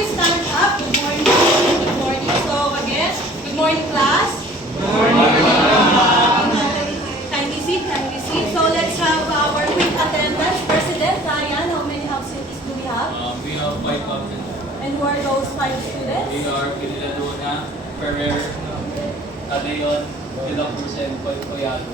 you stand up? Good morning. Good morning. So again, good morning class. Good morning. Kindly sit, kindly sit. So let's have our quick attendance. President Ryan, how many absentees do we have? We have 5 absent. And who are those 5 students? We are Piladona, Ferrer, Adeon, Dilacruz, and Coyalo.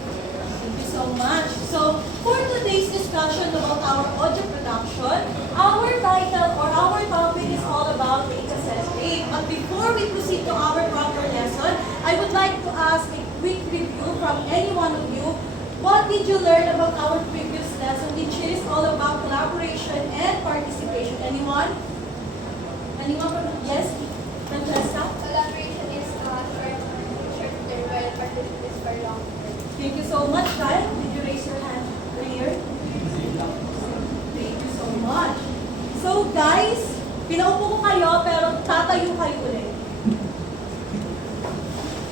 Thank you so much. So, for today's discussion about our audio production, our title or our topic is all about the cassette tape. But before we proceed to our proper lesson, I would like to ask a quick review from any one of you. What did you learn about our previous lesson, which is all about collaboration and participation? Anyone? Anyone from, yes? Francesca? Collaboration is short term while participation is for long term. Thank you so much, Kyle. Did you raise your hand earlier? Thank you so much. So guys, pinaupo ko kayo pero tatayo kayo ulit.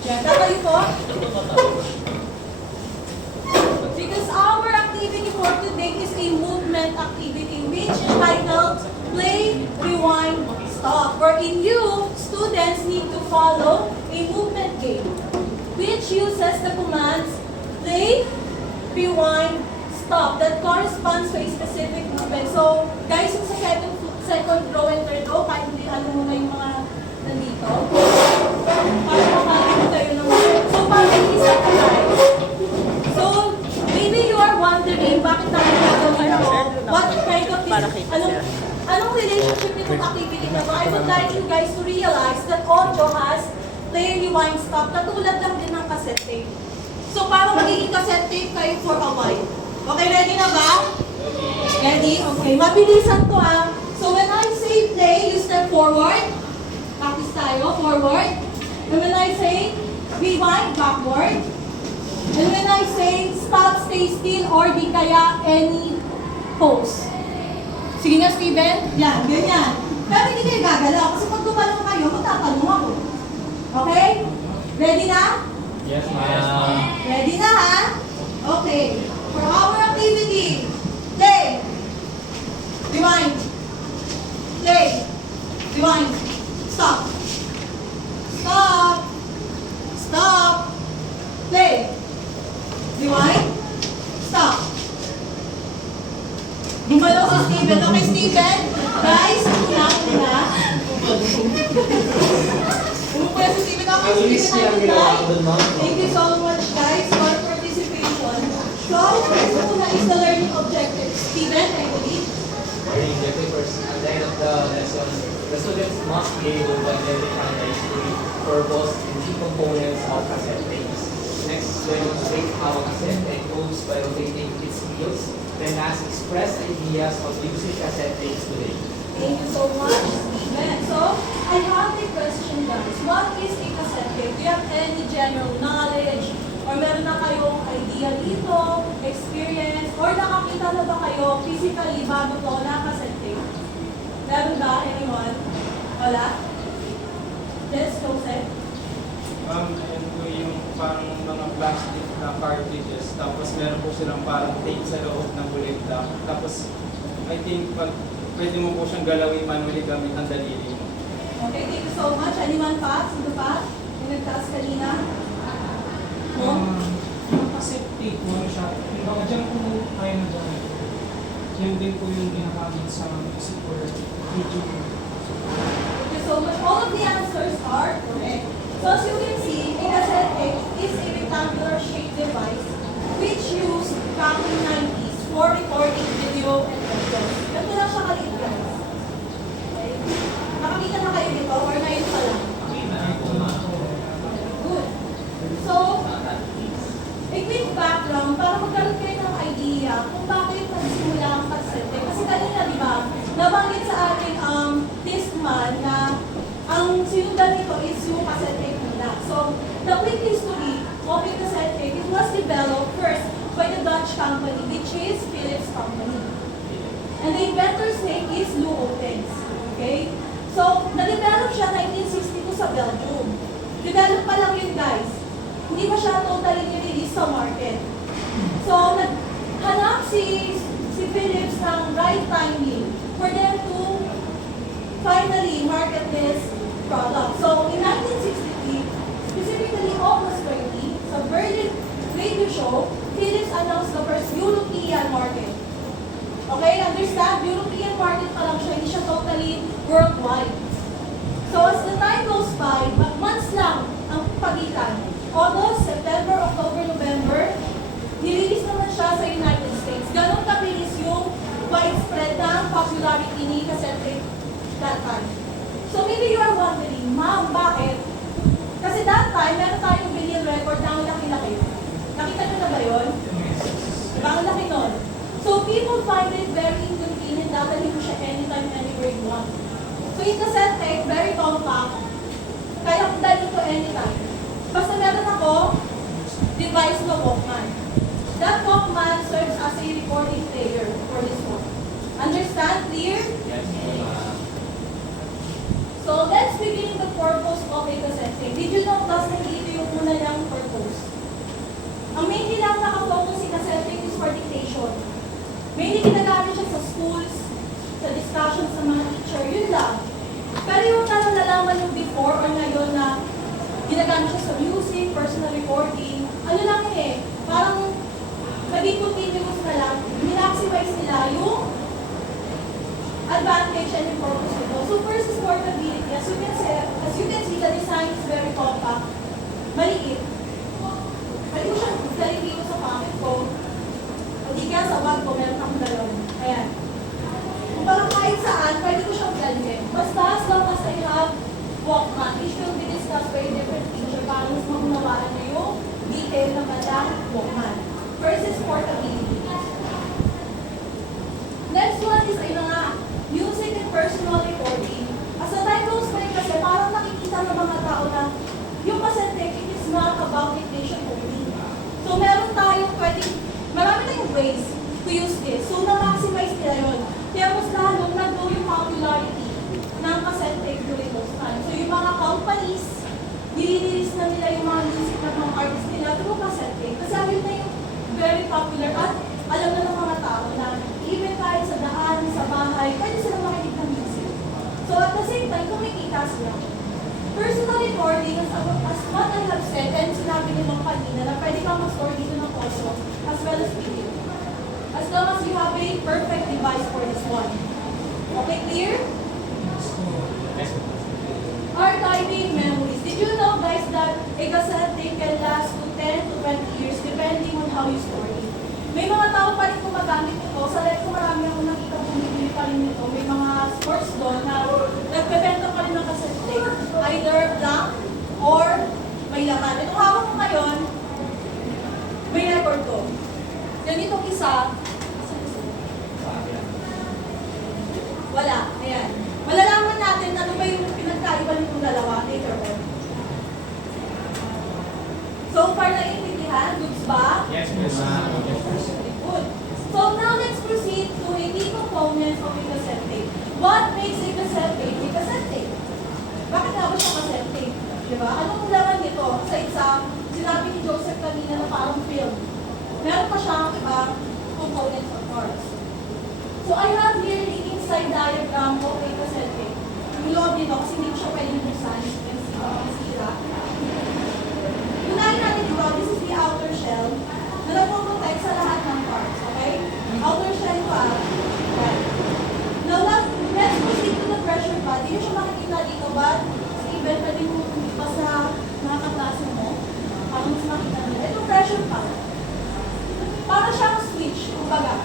Yan, tatayo po. Because our activity for today is a movement activity which is titled Play, Rewind, Stop. Wherein you, students, need to follow a movement game which uses the commands play, rewind, stop. That corresponds to a specific movement. So, guys, yung sa second row and third row, kahit hindi alam mo na yung mga nandito, para makakita kayo ng so, bakit isa ka guys? So, maybe you are wondering, bakit tayo gagawin ito? What kind of anong relationship nitong activity na to? I would like you guys to realize that audio has play, rewind, stop. Katulad lang din ng cassette tape. So, para magiging cassette tape kayo for a while. Okay, ready na ba? Ready? Okay. Mabilisan to ah. So, when I say play, you step forward. Practice tayo. Forward. And when I say rewind, backward. And when I say stop, stay still, or di kaya any pose. Sige nga, Steven. Yan, ganyan. Pero hindi kayo gagalaw. Kasi pag tumalong kayo, matatalong ako. Okay? Ready na? Yes, ma'am. Ready na ha? Okay. For our activity, play. Rewind. Play. Rewind. Stop. Stop. Stop. Play. Rewind. Stop. Gumalaw si Steven. Okay, Steven? Guys, una. Umupo si Steven. Okay, Steven. Thank you so much, guys, for participation. So, first una is the learning objective. Steven, I believe. Learning objectives. At the end of the lesson, the students must be able to identify the history, purpose, and key components of cassette tapes. Next, demonstrate how a cassette tape moves by rotating its wheels. Then last, express ideas of using cassette tapes today. Thank you so much, Steven. So, I have a question, guys. What is a cassette tape? Do you have any general knowledge? Or meron na kayong idea dito, experience, or nakakita na ba kayo physically bago to na cassette tape? Meron ba? Anyone? Wala? Let's go, Seth. Ayan po yung parang mga plastic na cartridges. Tapos meron po silang parang tape sa loob ng bulita. Tapos, I think pwede mo po siyang galawin manually gamit ang daliri mo. Okay, thank you so much. Anyone pa? Sino pa? Yung nagtaas kanina? No? Cassette tape mo siya. Baka dyan po tayo na dyan. Yan din po yung ginagamit sa music or video. Thank you so much. All of the answers are correct. So as you can see, a cassette tape is a rectangular shaped device which used back in 90s for recording video and audio. Ganito lang siya kaliit, guys. Okay? Nakakita na kayo dito or ngayon pa lang? Good. So, a quick background para magkaroon kayo ng idea kung bakit nagsimula ang cassette tape. Kasi kanina, di ba, nabanggit sa ating Discman na ang sinundan nito is yung cassette tape muna. So, the quick history of a cassette tape, it was developed first by the Dutch company, which is Philips Company. And the inventor's name is Lou Ottens. Okay? So, na-develop siya 1962 sa Belgium. Develop pa lang yun, guys. Hindi pa siya totally nirelease sa market. So, naghanap si Philips ng right timing for them to finally market this product. So in 1963, specifically August 20, sa Berlin radio show, Philips announced the first European market. Okay, understand? European market pa lang siya, hindi siya totally worldwide. So as the time goes by, months lang ang pagitan. August, September, October, November, nililis naman siya sa United States. Ganon kabilis yung widespread na popularity ni cassette tape that time. So maybe you are wondering, ma'am, bakit? Kasi that time, meron tayong vinyl record na ang laki-laki. Nakita nyo na ba yun? Diba ang laki nun? So people find it very inconvenient, dadalhin mo siya anytime, anywhere you want. So yung cassette tape, very compact, kaya kung dalhin ko anytime. Basta meron ako, device na Walkman. That Walkman serves as a recording player for this one. Understand? Clear? Yes, ma'am. So let's begin the purpose of a cassette tape. Did you notice na dito yung una niyang purpose? Ang mainly lang nakafocus si cassette tape is for dictation. Mainly ginagamit siya sa schools, sa discussions sa mga teacher, yun lang. Pero yung nalalaman yung before or ngayon na ginagamit siya sa music, personal recording, ano lang eh, parang naging continuous na lang, minaximize nila yung advantage and yung purpose nito. So first is portability. As you can see, the design is very compact, maliit. Pwede ko siyang dalhin dito sa pocket ko. Hindi kaya sa bag ko, meron akong dalawin. Ayan. Kung parang kahit saan, pwede ko siyang dalhin. Basta as long as I have Walkman, it will be discussed by a different teacher para mas maunawaan niyo yung detail ng kanyang Walkman. First is portability. Next one is ay mga music and personal recording. As the time goes by kasi parang nakikita ng mga tao na yung cassette tape is not about dictation only. So meron tayong marami tayong ways to use this. So na-maximize nila yun. Kaya mas lalong nag-grow yung popularity ng cassette tape during those times. So yung mga companies, nililinis na nila yung mga music ng mga artists nila through cassette tape. Kasi yun na yung very popular at alam na ng mga tao na even kahit sa daan, sa bahay, pwede sila makinig ng music. So at the same time, kumikita sila. Personal recording, as what I have said, and sinabi niyo mga kanina na pwede kang mag-store dito ng photo as well as video. As long as you have a perfect device for this one. Okay, clear? Archiving memories. Did you know, guys, that a cassette tape can last to 10 to 20 years depending on how you store it? May mga tao pa rin gumagamit ito. Sa life ko marami ako nakita bumibili pa rin nito. May mga sports doon na nagbebenta pa rin ng cassette tape. Either blank or may laman. Ito hawak ko ngayon, may record to. Ganitong isa, wala. Ayan. Malalaman natin ano ba yung pinagkaiba nitong dalawa later on. So far naiintindihan? Goods ba? Yes, ma'am. Good. So now let's proceed to a key components of a cassette tape. What makes a cassette tape a cassette tape? Bakit nga ba siya cassette tape? Diba? Anong laman nito? Sa isang, sinabi ni Joseph kanina na parang film. Meron pa siyang ibang components or parts. So I have here the inside diagram of a cassette tape. Yung loob nito kasi hindi ko siya pwedeng buksan. You can see, masira. Unahin natin ito, this is the outer shell na nagpo-protect sa lahat ng parts, okay? Outer shell pa. Right. Now, let's proceed to the pressure pad. Hindi nyo siya makikita dito, but Steven, pwede mo basta nakakaklase mo para mas makita nila. Ito pressure pad. Para siyang switch, kumbaga,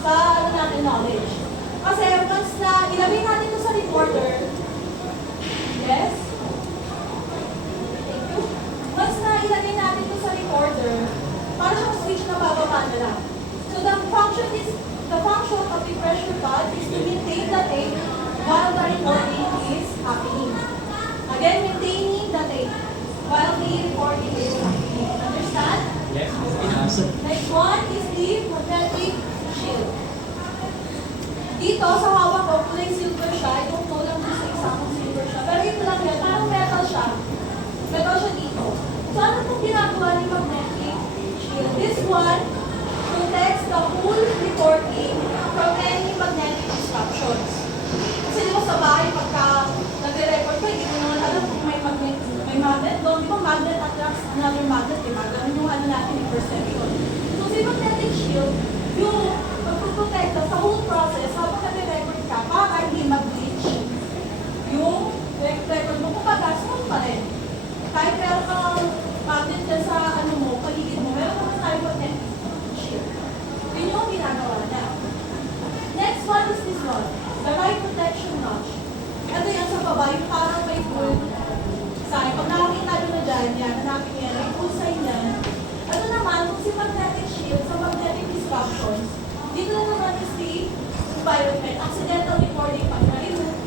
sa ano natin knowledge. Kasi once na ilagay natin ito sa recorder, yes? Thank you. Once na ilagay natin ito sa recorder, para siyang switch na bababa na lang. So the function of the pressure pad is to maintain the tape while the recording is happening. Again, maintaining the tape while the recording is happening. Understand? Yes, ma'am. Next one is the magnetic shield. Dito sa hawak ko, kulay silver siya. I don't know lang kung sa isang silver siya. Pero ito lang yan, parang metal siya. Metal siya dito. So ano itong ginagawa ni magnetic shield? This one protects the whole recording from any magnetic disruptions. Kasi di ba sa bahay, pagka ginagawa niya. Next one is this one, the right protection notch. Ito yan sa baba, yung parang may full sign. Pag nakakita nyo na dyan, yan, hanapin yan, may full sign yan. Ito naman, kung si magnetic shield sa magnetic disruptions, dito na naman is the environment, accidental recording pag na-remove.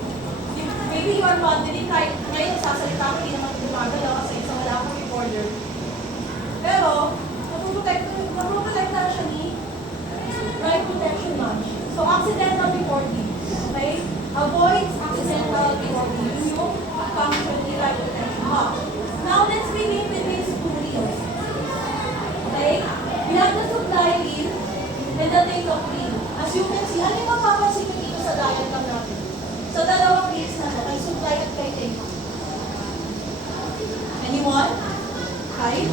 Maybe you are wondering, kahit ngayon sasalita ko, hindi naman gumagalaw kasi isa wala akong recorder. Pero, napuprotekta siya ni right protection notch. So, accidental recording. Okay? Avoids accidental recording. Yun yung function ni right protection notch. Now, let's begin with these two reels. Okay? We have the supply reel and the take-off reel. As you can see, ano yung mapapansin ko dito sa diagram natin? Sa dalawang reels na to, kay supply at kay take-off. Anyone? Right?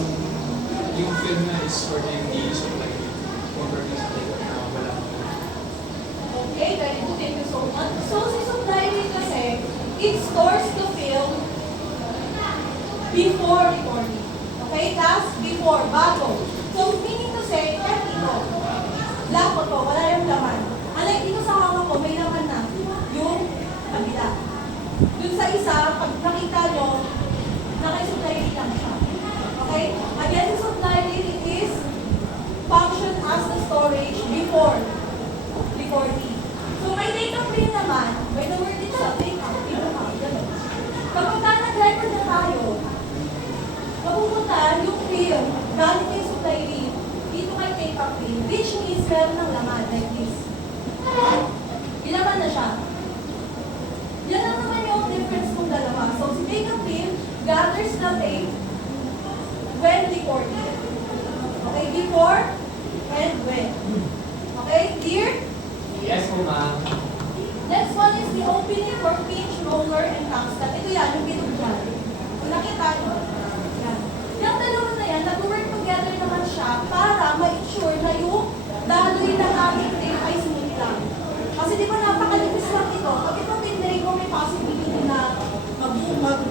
Yung film na is for the MD supply. Compare na sa take na wala. Okay, very good. Thank you so much. So, si supply reel kasi, it stores the film before recording. Okay, that's before, bago. So, meaning to say, kahit ito, lapot ko, wala yung laman. Unlike dito sa hawak ko, may laman na yung kabila. Dun sa isa, pag nakita nyo, naka-supply reel lang siya. Okay? Again, the supply reel, it is function as the storage before recording. So, may take-up reel naman, by the word itself, take-up, take-up, gano'n. Kapag nag-record na tayo, mapupunta yung film, galing yung supply reel, dito kay take-up reel, which means meron ng laman, like this. Ilaman na siya. Yan lang naman yung difference ng dalawa. So, si take-up reel gathers the tape when recording. Okay, before and when. Okay, clear? Yes po, ma'am. Next one is the opening for pinch, roller, and capstan. Ito yan, yung bilog dyan. Kung nakita nyo, yan. Yung dalawa na yan, nag-work together naman siya para ma-ensure na yung daloy ng aming tape ay smooth lang. Kasi di ba napakalipis lang ito, pag ito pinray ko, may possibility na mag-bulbuhol.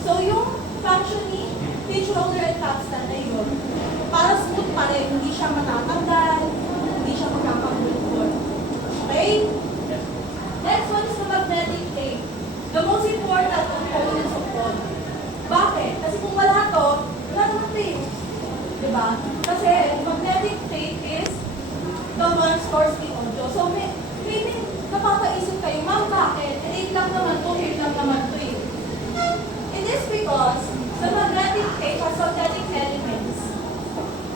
So yung function ni pinch, roller, and capstan na yun, para smooth pa rin, hindi siya matatanggal, hindi siya magkakabulbuhol. Okay? Next one is the magnetic tape. The most important components of all. Bakit? Kasi kung wala to, wala naman tape. Diba? Kasi magnetic tape is the one stores the audio. So maybe napapaisip kayo, ma'am, bakit? Tape lang naman to, tape lang naman to eh. It is because the magnetic tape has magnetic elements,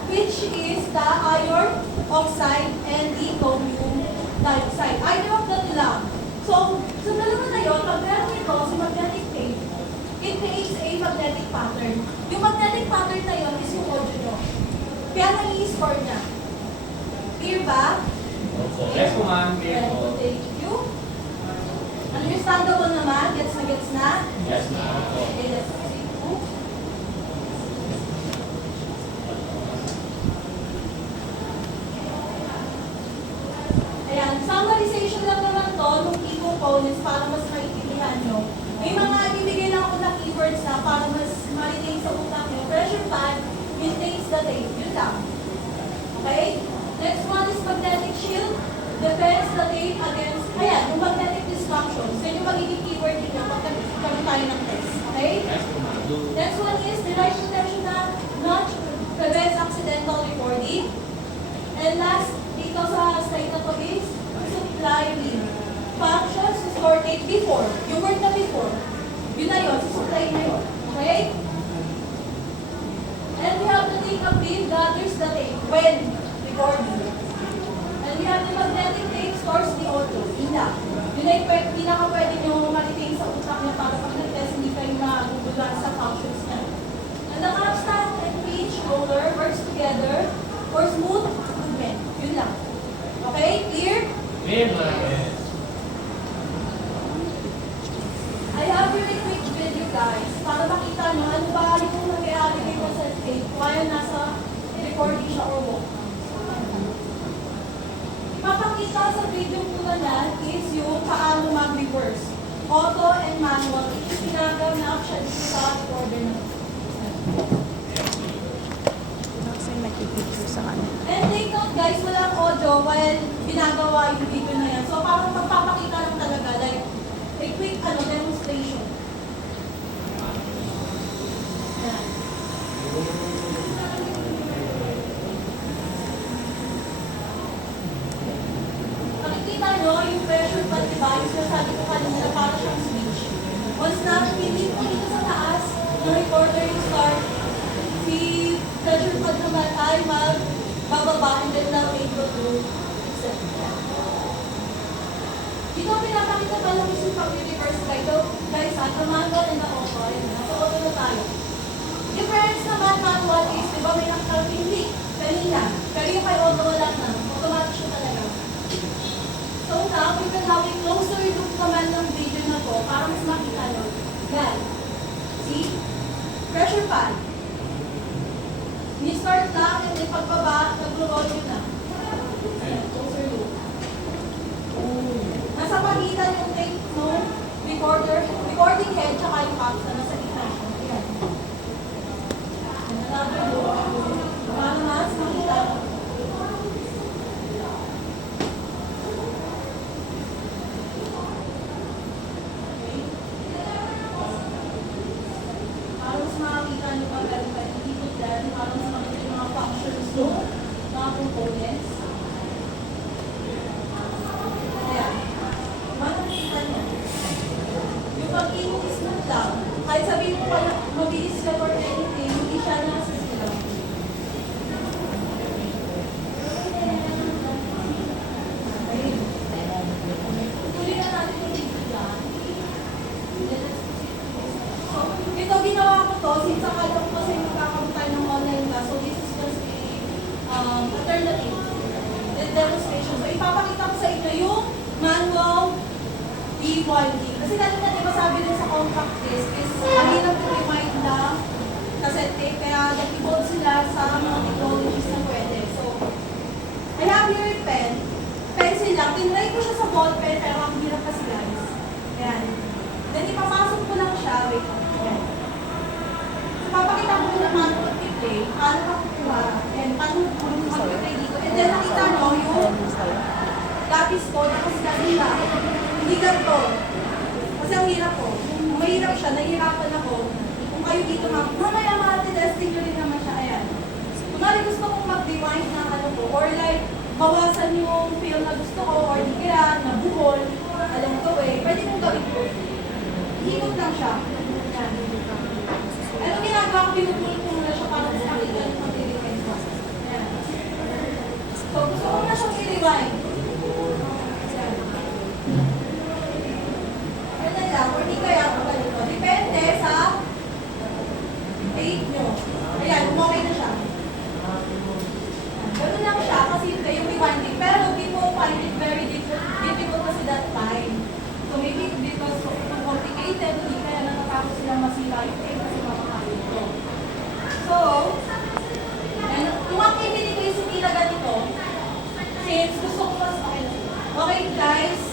which is the iron oxide and the chromium dioxide. Either of the two lang. So, sa dalawa na yun, pag meron ito, si magnetic tape, it creates a magnetic pattern. Yung magnetic pattern na yun is yung audio nyo. Kaya nai-score niya. Clear ba? Yes po, ma'am. Clear Very po. good, thank you. Understandable naman? Gets na? Yes, ma'am. Okay, let's proceed to. Ayan, summarization lang naman to ng key components para mas maintindihan nyo. May mga ibibigay lang ako na keywords na para mas ma-retain sa utak nyo. Pressure pad maintains the tape. Yun lang. Okay? Next one is magnetic shield. Defends the tape against, ayan, yung magnetic disruptions. Yan yung magiging keyword nyo pag kami tayo ng test. Okay? Yes po, ma'am. Next one is the right protection notch prevents accidental recording. And last, dito sa slide na to is supply reel. Functions to store tape before. Yung word na before. Yun na yun, supply na yun. Okay? And we have the take-up reel gathers the tape when recording. And we have the magnetic tape stores the audio. Yun lang. Yun ay pinaka-pwede nyo ma-retain sa utak nyo para pag nag-test hindi kayo magugulan sa functions niya. And the capstan and pinch roller works together for smooth movement. Yun lang. Okay? Clear? Clear, ma'am. I have here a quick video guys para makita nyo ano ba yung nangyayari dito sa tape while nasa recording siya or walk. Ipapakita sa video po na yan is yung paano mag-reverse. Auto and manual, which is ginaganap siya dito sa recorder na. picture sa kanya. And take note guys, walang audio while ginagawa yung video na yan. So parang magpapakita lang talaga, like a quick demonstration. Yan. Nakikita nyo yung pressure pad device na sabi ko kanina para siyang switch. Once na pinipin ko dito sa taas, yung recorder yung start, si pressure pad naman ay magbababa and then now able to set. Dito pinapakita pa lang yung pag-reverse guide. So, guys, the manual and the auto. Nasa auto na tayo. Difference naman manual is, di ba may nakakalating link kanina. Pero yung kay auto wala na. Automatic siya talaga. So now, we can have a closer look naman ng video na to para mas makita nyo. Yan. See? Pressure pad. Ni-start lang, and then pagbaba, nag-roll yun na. Closer look. Nasa pagitan yung tape, no? Recording head, tsaka yung caps na nasa gitna. Ayan. Another look. Para mas makita. Para mas makakita nyo pa galing ikot yan, para mas makita yung mga functions no? Mga components. Ayan. Makikita nyo. Yung pag-ikot is not lang. Kahit sabihin mo pala, mabilis ka or anything, hindi siya nasa sila. Okay. Tuloy na natin yung video dyan. So, ito ginawa ko to, since akala ko kasi magkakaroon tayo ng online class, so this is just a alternative demonstration. So, ipapakita ko sa inyo yung manual rewinding. Kasi kanina diba sabi dun sa compact disc is mahirap to rewind lang cassette tape, kaya nag-evolve sila sa mga technologies na pwede. So, I have here a pen, pencil lang, tinry ko siya sa ball pen, pero ang hirap kasi guys. Ayan. Then ipapasok ko lang siya, wait. Ayan. So, papakita ko muna paano mag-play, paano makukuha, and paano mag-play dito. And then nakita nyo yung lapis ko, nakasigalila. Hindi ganito. Kasi ang hirap ko. Kung mahirap siya, nahihirapan ako. Kung kayo dito mamaya testing nyo rin naman siya. Ayan. Kung gusto kong mag-rewind ng ano ko, or like, bawasan yung film na gusto ko, or di kaya, nabuhol, alam ko pwede kong gawin ko. Hikot lang siya. Ayan. Ano ginagawa ko, pinupul ko muna siya para mas makita yung mag-rewind ko. Ayan. So, gusto ko na siyang i-rewind. Or di kaya ako ganito. Depende sa tape nyo. Ayan, umokay na siya. Ganun lang siya kasi yung rewinding. Pero people find it very difficult kasi that time. So maybe because of complicated, hindi kaya natatakot sila masira yung tape kasi makakalit ito. So, yung activity ko is hindi na ganito. Since gusto ko mas okay guys,